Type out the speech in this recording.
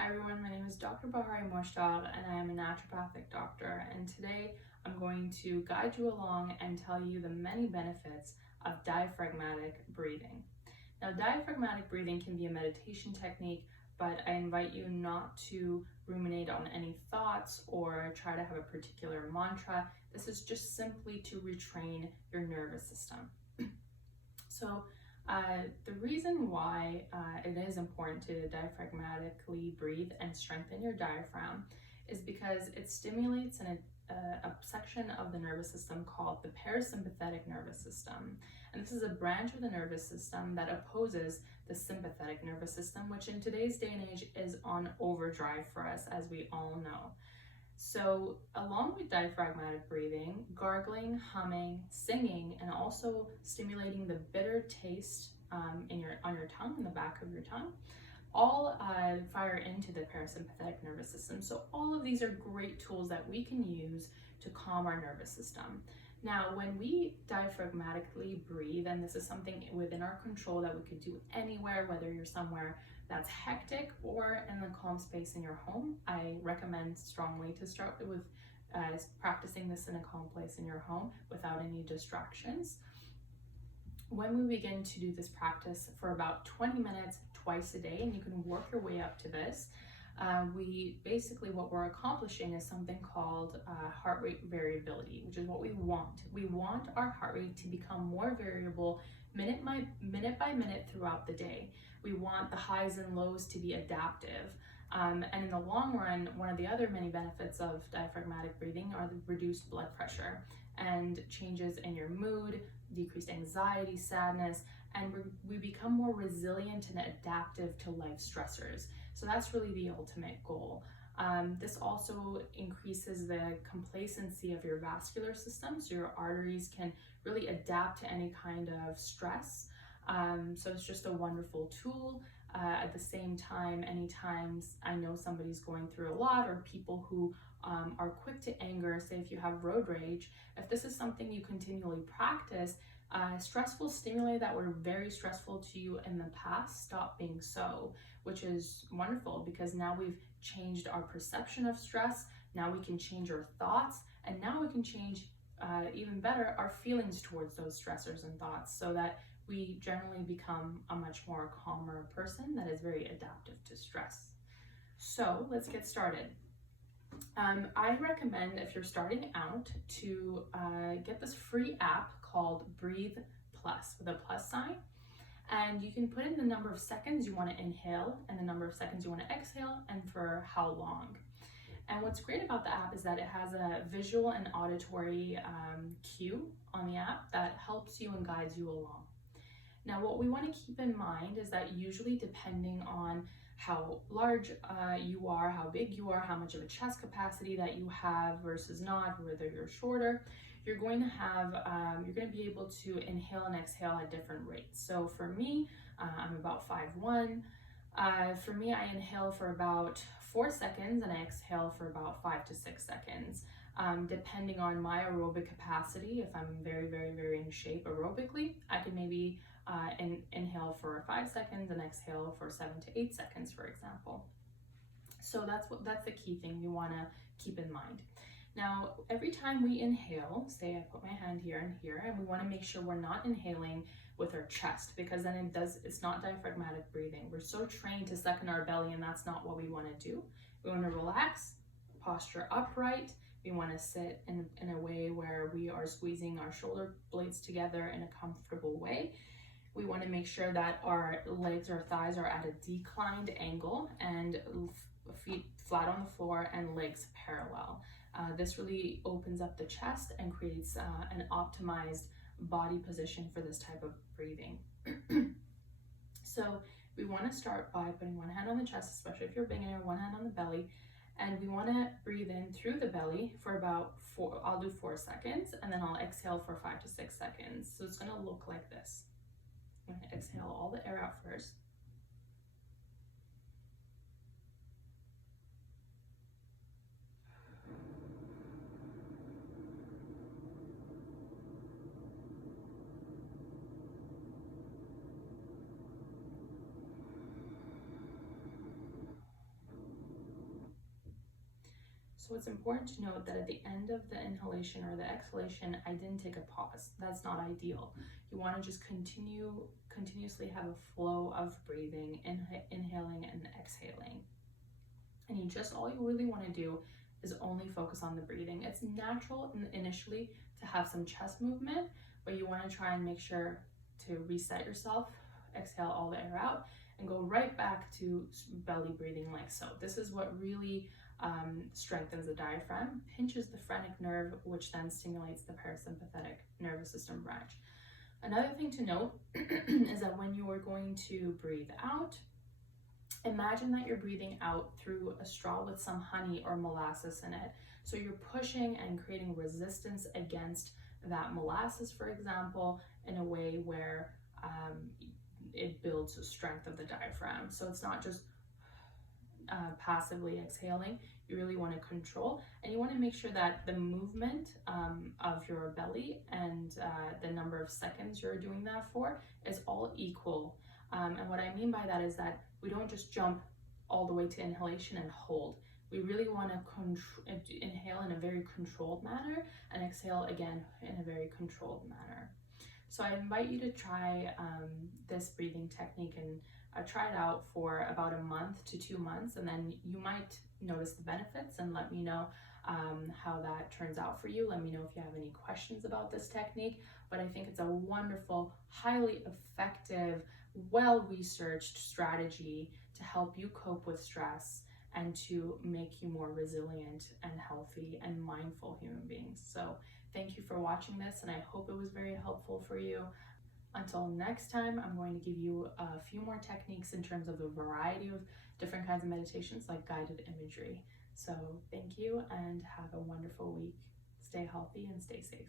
Hi everyone, my name is Dr. Bahareh Moshtagh and I am a naturopathic doctor, and today I'm going to guide you along and tell you the many benefits of diaphragmatic breathing. Now, diaphragmatic breathing can be a meditation technique, but I invite you not to ruminate on any thoughts or try to have a particular mantra. This is just simply to retrain your nervous system. The reason why it is important to diaphragmatically breathe and strengthen your diaphragm is because it stimulates a section of the nervous system called the parasympathetic nervous system. And this is a branch of the nervous system that opposes the sympathetic nervous system, which in today's day and age is on overdrive for us, as we all know. So along with diaphragmatic breathing, gargling, humming, singing, and also stimulating the bitter taste on your tongue, in the back of your tongue, all fire into the parasympathetic nervous system. So all of these are great tools that we can use to calm our nervous system. Now, when we diaphragmatically breathe, and this is something within our control that we could do anywhere, whether you're somewhere that's hectic or in the calm space in your home, I recommend strongly to start with practicing this in a calm place in your home without any distractions. When we begin to do this practice for about 20 minutes twice a day, and you can work your way up to this, what we're accomplishing is something called heart rate variability, which is what we want. We want our heart rate to become more variable minute by minute throughout the day. We want the highs and lows to be adaptive. And in the long run, one of the other many benefits of diaphragmatic breathing are the reduced blood pressure and changes in your mood, decreased anxiety, sadness, and we become more resilient and adaptive to life stressors. So that's really the ultimate goal. This also increases the complacency of your vascular system, so your arteries can really adapt to any kind of stress. So it's just a wonderful tool. At the same time, anytime I know somebody's going through a lot, or people who are quick to anger, say if you have road rage, if this is something you continually practice, stressful stimuli that were very stressful to you in the past stop being so, which is wonderful because now we've changed our perception of stress. Now we can change our thoughts, and now we can change, even better, our feelings towards those stressors and thoughts, so that we generally become a much more calmer person that is very adaptive to stress. So let's get started. I recommend, if you're starting out, to get this free app called Breathe Plus, with a plus sign, and you can put in the number of seconds you want to inhale and the number of seconds you want to exhale and for how long. And what's great about the app is that it has a visual and auditory cue on the app that helps you and guides you along. Now, what we want to keep in mind is that usually, depending on how large you are, how big you are, how much of a chest capacity that you have versus not, whether you're shorter, you're going to be able to inhale and exhale at different rates. So for me, I'm about 5'1". For me, I inhale for about 4 seconds and I exhale for about 5 to 6 seconds. Depending on my aerobic capacity, if I'm very, very, very in shape aerobically, I can maybe inhale for 5 seconds and exhale for 7 to 8 seconds, for example. So that's the key thing you want to keep in mind. Now, every time we inhale, say I put my hand here and here, and we want to make sure we're not inhaling with our chest, because then it's not diaphragmatic breathing. We're so trained to suck in our belly, and that's not what we want to do. We want to relax, posture upright. We want to sit in a way where we are squeezing our shoulder blades together in a comfortable way. We want to make sure that our legs or thighs are at a declined angle and feet flat on the floor and legs parallel. This really opens up the chest and creates an optimized body position for this type of breathing. So we want to start by putting one hand on the chest, especially if you're a beginner, one hand on the belly, and we want to breathe in through the belly for about I'll do 4 seconds, and then I'll exhale for 5 to 6 seconds. So it's going to look like this. I'm going to exhale all the air out first. So it's important to note that at the end of the inhalation or the exhalation, I didn't take a pause. That's not ideal. You want to just continuously have a flow of breathing, inhaling and exhaling. And all you really want to do is only focus on the breathing. It's natural initially to have some chest movement, but you want to try and make sure to reset yourself, exhale all the air out, and go right back to belly breathing like so. This is what really strengthens the diaphragm, pinches the phrenic nerve, which then stimulates the parasympathetic nervous system branch. Another thing to note is that when you are going to breathe out, imagine that you're breathing out through a straw with some honey or molasses in it. So you're pushing and creating resistance against that molasses, for example, in a way where it builds the strength of the diaphragm. So it's not just passively exhaling. You really want to control, and you want to make sure that the movement of your belly and the number of seconds you're doing that for is all equal. And what I mean by that is that we don't just jump all the way to inhalation and hold. We really want to inhale in a very controlled manner and exhale again in a very controlled manner. So I invite you to try this breathing technique and try it out for about a month to 2 months, and then you might notice the benefits and let me know how that turns out for you. Let me know if you have any questions about this technique, but I think it's a wonderful, highly effective, well-researched strategy to help you cope with stress and to make you more resilient and healthy and mindful human beings. So thank you for watching this, and I hope it was very helpful for you. Until next time, I'm going to give you a few more techniques in terms of a variety of different kinds of meditations like guided imagery. So thank you and have a wonderful week. Stay healthy and stay safe.